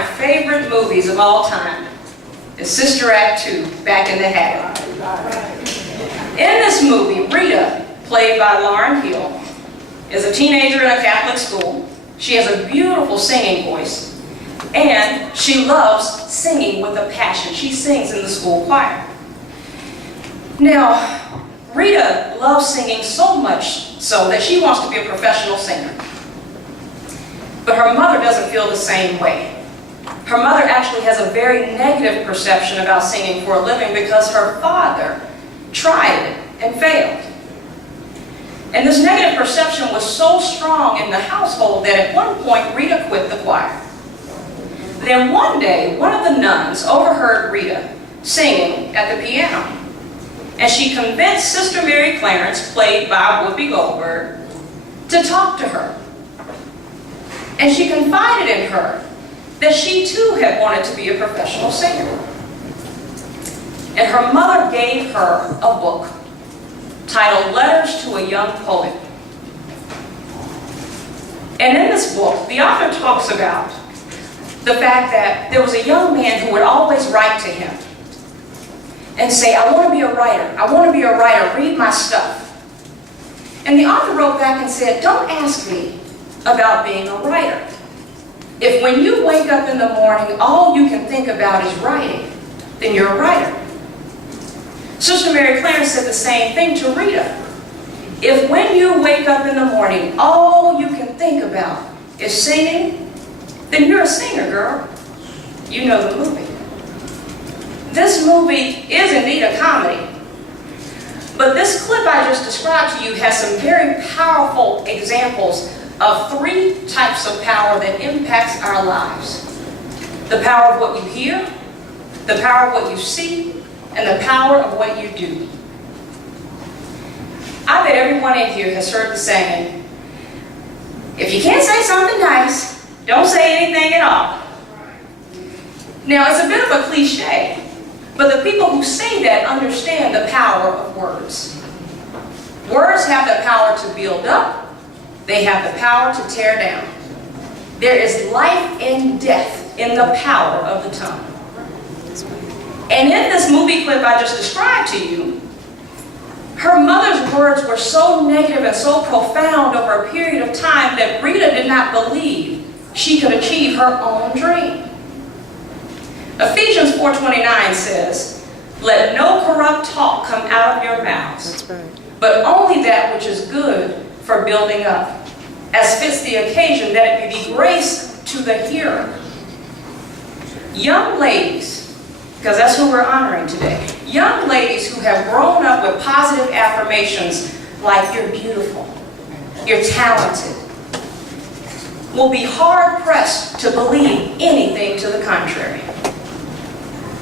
my favorite movies of all time is Sister Act 2, Back in the Habit. In this movie, Rita, played by Lauryn Hill, is a teenager in a Catholic school. She has a beautiful singing voice, and she loves singing with a passion. She sings in the school choir. Now, Rita loves singing so much so that she wants to be a professional singer. But her mother doesn't feel the same way. Her mother actually has a very negative perception about singing for a living because her father tried it and failed. And this negative perception was so strong in the household that at one point Rita quit the choir. Then one day, one of the nuns overheard Rita singing at the piano. And she convinced Sister Mary Clarence, played by Whoopi Goldberg, to talk to her. And she confided in her that she too had wanted to be a professional singer. And her mother gave her a book titled Letters to a Young Poet. And in this book, the author talks about the fact that there was a young man who would always write to him and say, I want to be a writer. I want to be a writer. Read my stuff. And the author wrote back and said, don't ask me about being a writer. If when you wake up in the morning, all you can think about is writing, then you're a writer. Sister Mary Clarence said the same thing to Rita. If when you wake up in the morning, all you can think about is singing, then you're a singer, girl. You know the movie. This movie is indeed a comedy. But this clip I just described to you has some very powerful examples of 3 types of power that impacts our lives. The power of what you hear, the power of what you see, and the power of what you do. I bet everyone in here has heard the saying, if you can't say something nice, don't say anything at all. Now, it's a bit of a cliche, but the people who say that understand the power of words. Words have the power to build up. They have the power to tear down. There is life and death in the power of the tongue. And in this movie clip I just described to you, her mother's words were so negative and so profound over a period of time that Rita did not believe she could achieve her own dream. Ephesians 4:29 says, let no corrupt talk come out of your mouths, but only that which is good for building up, as fits the occasion, that it may be grace to the hearer. Young ladies, because that's who we're honoring today, young ladies who have grown up with positive affirmations like you're beautiful, you're talented, will be hard-pressed to believe anything to the contrary.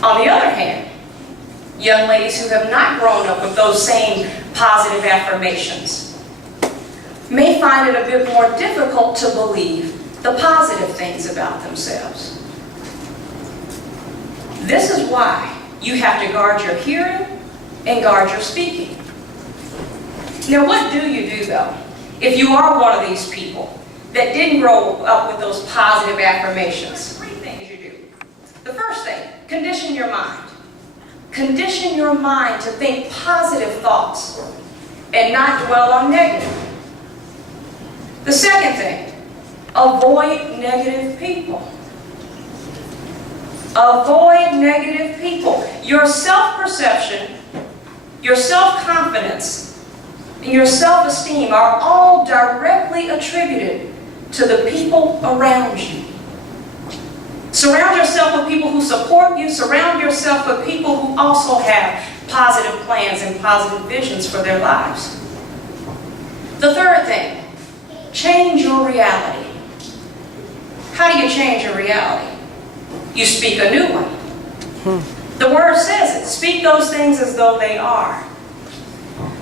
On the other hand, young ladies who have not grown up with those same positive affirmations may find it a bit more difficult to believe the positive things about themselves. This is why you have to guard your hearing and guard your speaking. Now, what do you do, though, if you are one of these people that didn't grow up with those positive affirmations? 3 things you do. The first thing, condition your mind. Condition your mind to think positive thoughts and not dwell on negative. The second thing, avoid negative people. Avoid negative people. Your self-perception, your self-confidence, and your self-esteem are all directly attributed to the people around you. Surround yourself with people who support you. Surround yourself with people who also have positive plans and positive visions for their lives. The third thing, change your reality. How do you change your reality? You speak a new one. The word says it. Speak those things as though they are.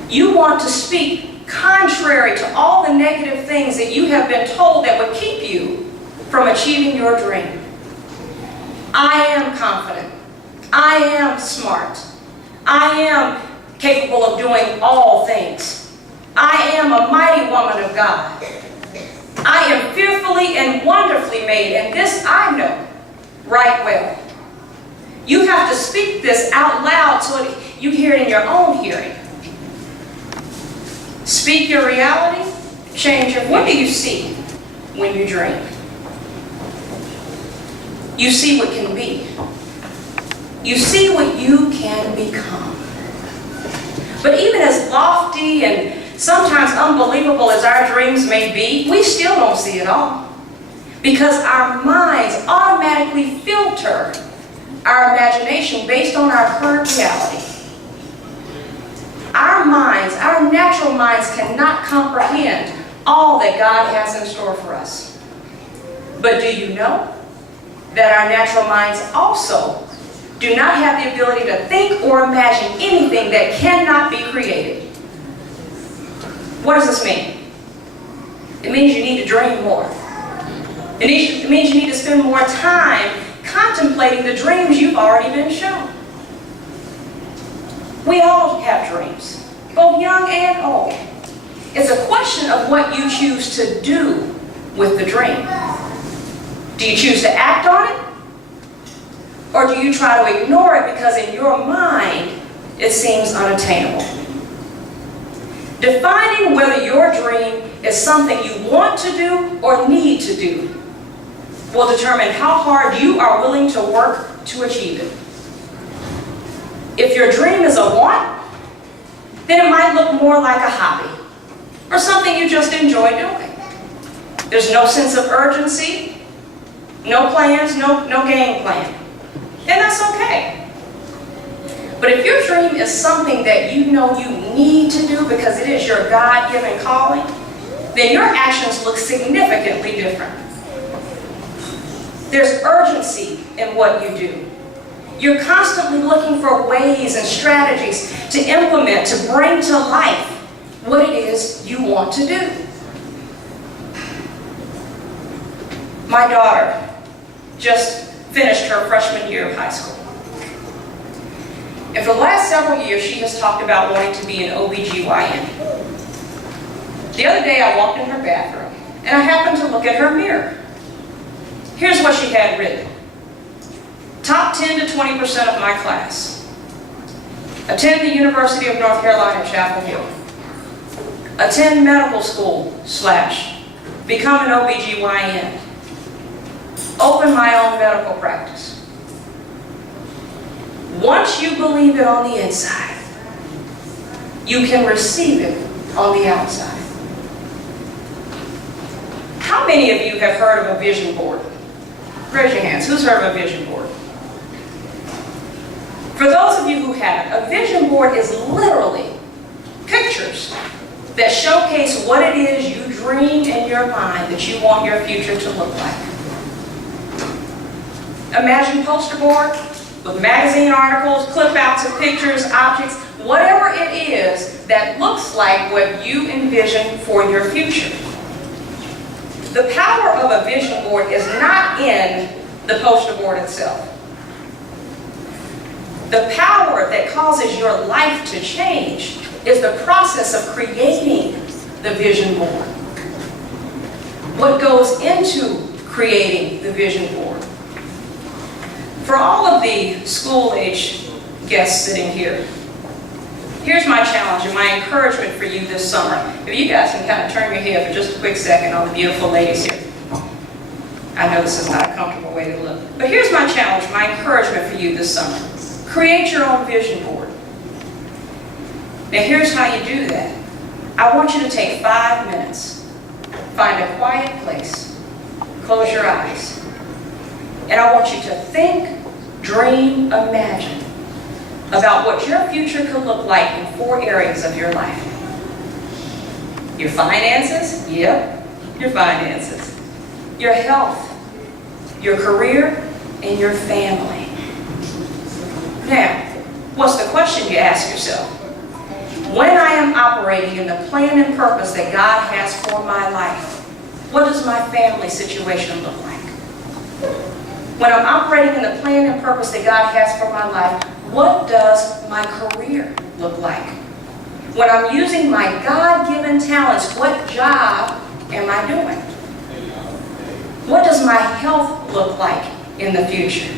You want to speak contrary to all the negative things that you have been told that would keep you from achieving your dream. I am confident. I am smart. I am capable of doing all things. I am a mighty woman of God. I am fearfully and wonderfully made, and this I know, write well. You have to speak this out loud so you hear it in your own hearing. Speak your reality, change your. What do you see when you dream? You see what can be. You see what you can become. But even as lofty and sometimes unbelievable as our dreams may be, we still don't see it all. Because our minds automatically filter our imagination based on our current reality. Our minds, our natural minds, cannot comprehend all that God has in store for us. But do you know that our natural minds also do not have the ability to think or imagine anything that cannot be created? What does this mean? It means you need to dream more. It means you need to spend more time contemplating the dreams you've already been shown. We all have dreams, both young and old. It's a question of what you choose to do with the dream. Do you choose to act on it? Or do you try to ignore it because in your mind it seems unattainable? Defining whether your dream is something you want to do or need to do will determine how hard you are willing to work to achieve it. If your dream is a want, then it might look more like a hobby or something you just enjoy doing. There's no sense of urgency, no plans, no game plan. And that's okay. But if your dream is something that you know you need to do because it is your God-given calling, then your actions look significantly different. There's urgency in what you do. You're constantly looking for ways and strategies to implement, to bring to life what it is you want to do. My daughter just finished her freshman year of high school. And for the last several years, she has talked about wanting to be an OBGYN. The other day, I walked in her bathroom, and I happened to look at her mirror. Here's what she had written. Top 10 to 20% of my class. Attend the University of North Carolina at Chapel Hill. Attend medical school / become an OBGYN. Open my own medical practice. Once you believe it on the inside, you can receive it on the outside. How many of you have heard of a vision board? Raise your hands. Who's heard of a vision board? For those of you who haven't, a vision board is literally pictures that showcase what it is you dream in your mind that you want your future to look like. Imagine poster board with magazine articles, clip outs of pictures, objects, whatever it is that looks like what you envision for your future. The power of a vision board is not in the poster board itself. The power that causes your life to change is the process of creating the vision board. What goes into creating the vision board? For all of the school-age guests sitting here, here's my challenge and my encouragement for you this summer. If you guys can kind of turn your head for just a quick second on the beautiful ladies here. I know this is not a comfortable way to look. But here's my challenge, my encouragement for you this summer. Create your own vision board. Now here's how you do that. I want you to take 5 minutes. Find a quiet place. Close your eyes. And I want you to think, dream, imagine about what your future could look like in 4 areas of your life. Your finances, yep, your finances. Your health, your career, and your family. Now, what's the question you ask yourself? When I am operating in the plan and purpose that God has for my life, what does my family situation look like? When I'm operating in the plan and purpose that God has for my life, what does my career look like? When I'm using my God-given talents, what job am I doing? What does my health look like in the future?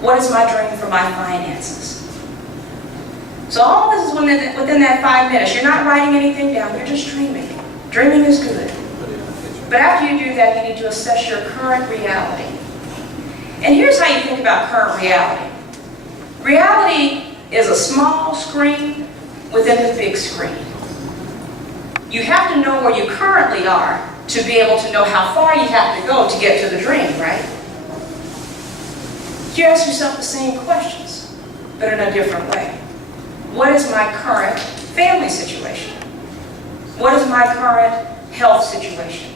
What is my dream for my finances? So all this is within that 5 minutes. You're not writing anything down, you're just dreaming. Dreaming is good. But after you do that, you need to assess your current reality. And here's how you think about current reality. Reality is a small screen within the big screen. You have to know where you currently are to be able to know how far you have to go to get to the dream, right? You ask yourself the same questions, but in a different way. What is my current family situation? What is my current health situation?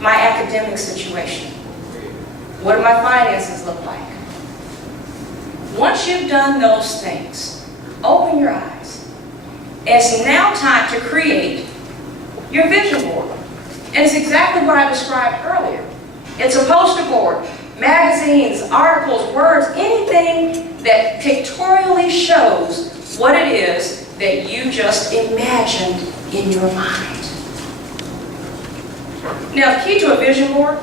My academic situation? What do my finances look like? Once you've done those things, open your eyes. It's now time to create your vision board. And it's exactly what I described earlier. It's a poster board, magazines, articles, words, anything that pictorially shows what it is that you just imagined in your mind. Now, the key to a vision board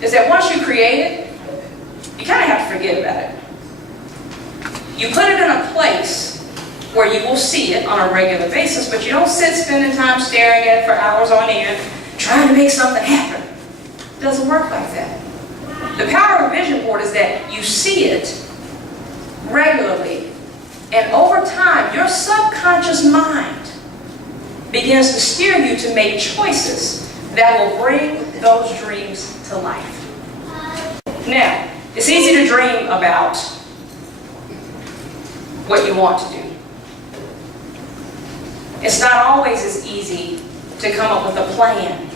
is that once you create it, you kind of have to forget about it. You put it in a place where you will see it on a regular basis, but you don't sit spending time staring at it for hours on end, trying to make something happen. It doesn't work like that. The power of a vision board is that you see it regularly, and over time, your subconscious mind begins to steer you to make choices that will bring those dreams to life. Now, it's easy to dream about what you want to do. It's not always as easy to come up with a plan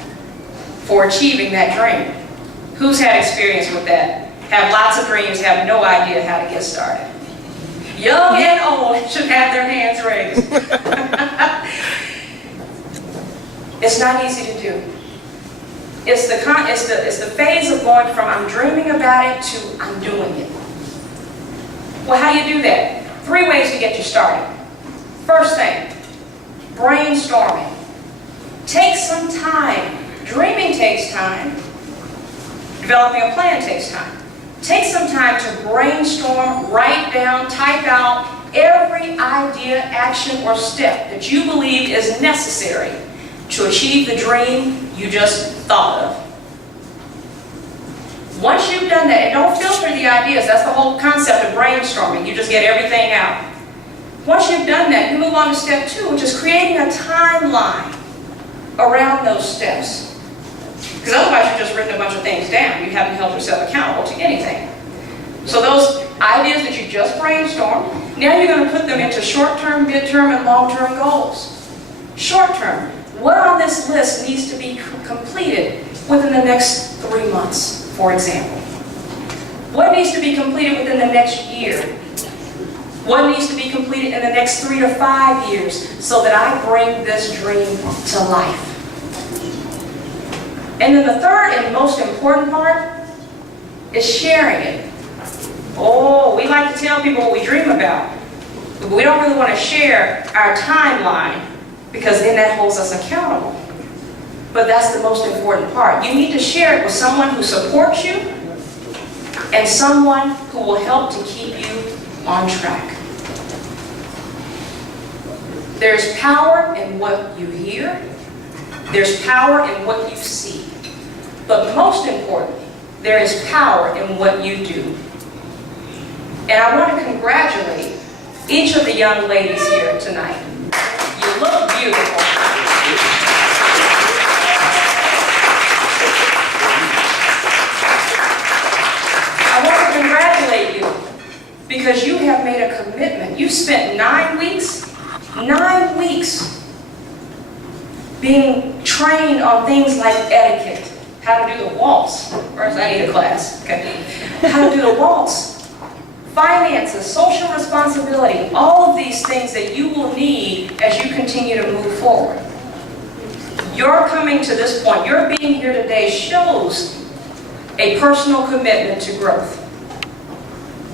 for achieving that dream. Who's had experience with that? Have lots of dreams, have no idea how to get started. Young and old should have their hands raised. It's not easy to do. It's the phase of going from I'm dreaming about it to I'm doing it. Well, how do you do that? 3 ways to get you started. First thing, brainstorming. Take some time. Dreaming takes time. Developing a plan takes time. Take some time to brainstorm, write down, type out every idea, action, or step that you believe is necessary to achieve the dream you just thought of. Once you've done that, and don't filter the ideas, that's the whole concept of brainstorming, you just get everything out. Once you've done that, you move on to step 2, which is creating a timeline around those steps. Because otherwise you've just written a bunch of things down. You haven't held yourself accountable to anything. So those ideas that you just brainstormed, now you're going to put them into short-term, mid-term, and long-term goals. Short-term, what on this list needs to be completed within the next 3 months, for example? What needs to be completed within the next year? What needs to be completed in the next 3 to 5 years so that I bring this dream to life? And then the third and most important part is sharing it. Oh, we like to tell people what we dream about, but we don't really want to share our timeline because then that holds us accountable. But that's the most important part. You need to share it with someone who supports you and someone who will help to keep you on track. There's power in what you hear. There's power in what you see. But most importantly, there is power in what you do. And I want to congratulate each of the young ladies here tonight. You look beautiful. I want to congratulate you because you have made a commitment. You spent 9 weeks being trained on things like etiquette, how to do the waltz. First, I need a class. Okay. How to do the waltz, finances, social responsibility, all of these things that you will need as you continue to move forward. Your coming to this point, your being here today shows a personal commitment to growth.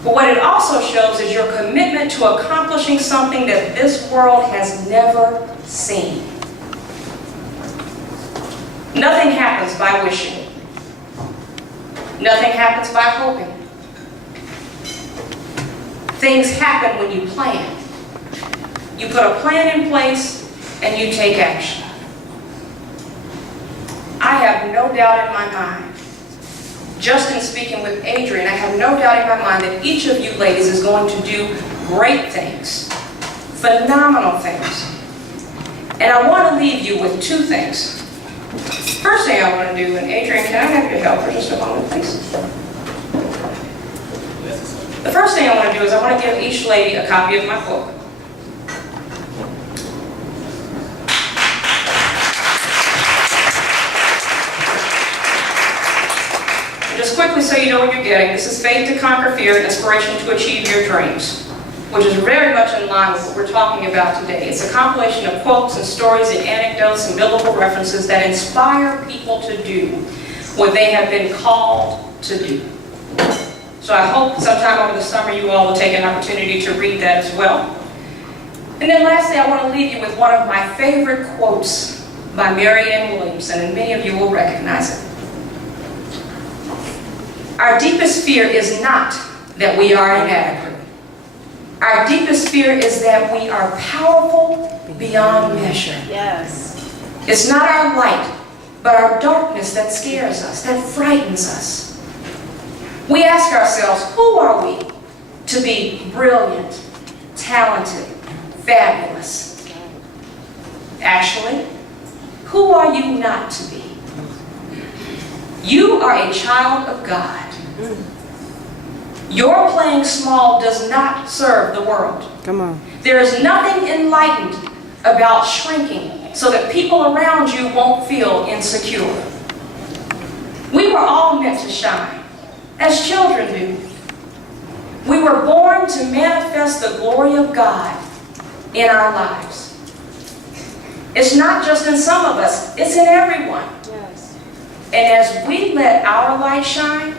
But what it also shows is your commitment to accomplishing something that this world has never seen. Nothing happens by wishing. Nothing happens by hoping. Things happen when you plan. You put a plan in place and you take action. I have no doubt in my mind, just in speaking with Adrian, I have no doubt in my mind that each of you ladies is going to do great things, phenomenal things. And I want to leave you with two things. First thing I want to do, and Adrian, can I have your help for just a moment, please? The first thing I want to do is I want to give each lady a copy of my book. And just quickly so you know what you're getting, this is Faith to Conquer Fear and Inspiration to Achieve Your Dreams, which is very much in line with what we're talking about today. It's a compilation of quotes and stories and anecdotes and biblical references that inspire people to do what they have been called to do. So I hope sometime over the summer you all will take an opportunity to read that as well. And then lastly, I want to leave you with one of my favorite quotes by Marianne Williamson, and many of you will recognize it. Our deepest fear is not that we are inadequate. Our deepest fear is that we are powerful beyond measure. Yes. It's not our light, but our darkness that scares us, that frightens us. We ask ourselves, who are we to be brilliant, talented, fabulous? Actually, who are you not to be? You are a child of God. Your playing small does not serve the world. Come on. There is nothing enlightened about shrinking so that people around you won't feel insecure. We were all meant to shine, as children do. We were born to manifest the glory of God in our lives. It's not just in some of us, it's in everyone. Yes. And as we let our light shine,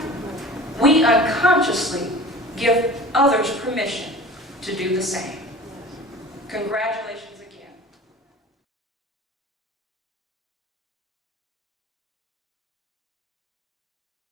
we unconsciously give others permission to do the same. Congratulations.